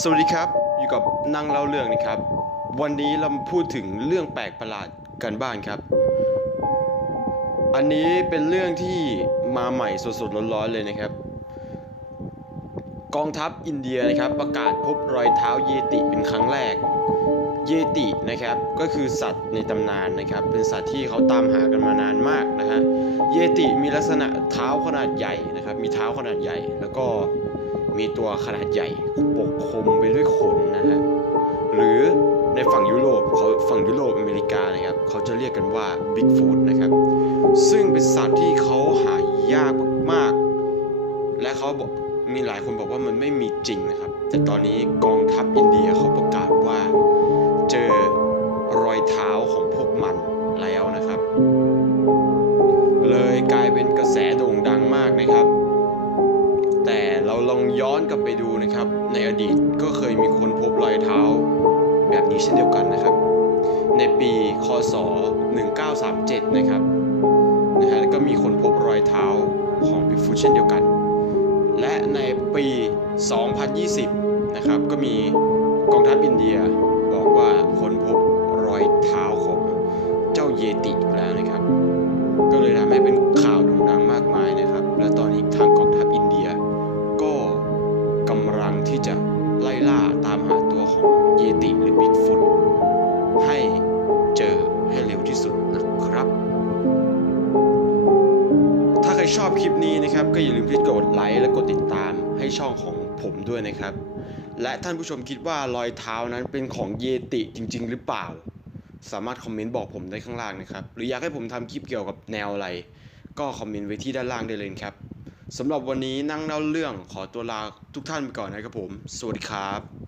สวัสดีครับ อยู่กับนั่งเล่าเรื่องนะครับ วันนี้เราพูดถึงเรื่องแปลกประหลาดกันบ้างครับ อันนี้เป็นเรื่องที่มาใหม่สดๆร้อนๆเลยนะครับ กองทัพอินเดียนะครับ ประกาศพบรอยเท้าเยติเป็นครั้งแรก เยตินะครับก็คือสัตว์ในตำนานนะครับ เป็นสัตว์ที่เขาตามหากันมานานมากนะฮะเยติมีลักษณะเท้าขนาดใหญ่นะครับ มีเท้าขนาดใหญ่แล้วก็ มีตัวขนาดใหญ่ปกคลุมไปด้วยขนนะฮะหรือในฝั่งยุโรปเขาฝั่งยุโรปอเมริกานะครับเขาจะเรียกกันว่าบิ๊กฟูดนะครับซึ่งเป็นสัตว์ที่เขาหายากมากๆและเขาบอกมีหลายคนบอกว่ามันไม่มีจริงนะครับ แต่ตอนนี้กองทัพอินเดียเขาประกาศว่าเจอรอยเท้าของพวกมันแล้วนะครับ เลยกลายเป็นกระแสโด่งดังมากนะครับ องย้อนกลับไปดูนะครับ ในอดีตก็เคยมีคนพบรอยเท้า แบบนี้เช่นเดียวกันนะครับ ในปีคศ 1937 นะครับนะฮะก็มีคนพบรอยเท้าของบิฟุตเช่นเดียวกัน และในปี 2020 นะครับ ก็มีกองทัพอินเดียบอกว่าค้นพบรอยเท้าของเจ้าเยติแล้วนะครับ ก็เลยทำให้เป็น ล่ล่าตามหาตัวของเยติหรือบิ๊กฟุตให้เจอให้เร็วที่สุดนะครับ ถ้าใครชอบคลิปนี้นะครับ ก็อย่าลืมที่กดไลค์และกดติดตามให้ช่องของผมด้วยนะครับ และท่านผู้ชมคิดว่ารอยเท้านั้นเป็นของเยติจริง ๆ หรือเปล่า สามารถคอมเมนต์บอกผมได้ข้างล่างนะครับ หรืออยากให้ผมทำคลิปเกี่ยวกับแนวอะไร ก็คอมเมนต์ไว้ที่ด้านล่างได้เลยครับ สำหรับวันนี้นั่งเล่าเรื่องขอตัวลาทุกท่านไปก่อนนะครับผม สวัสดีครับ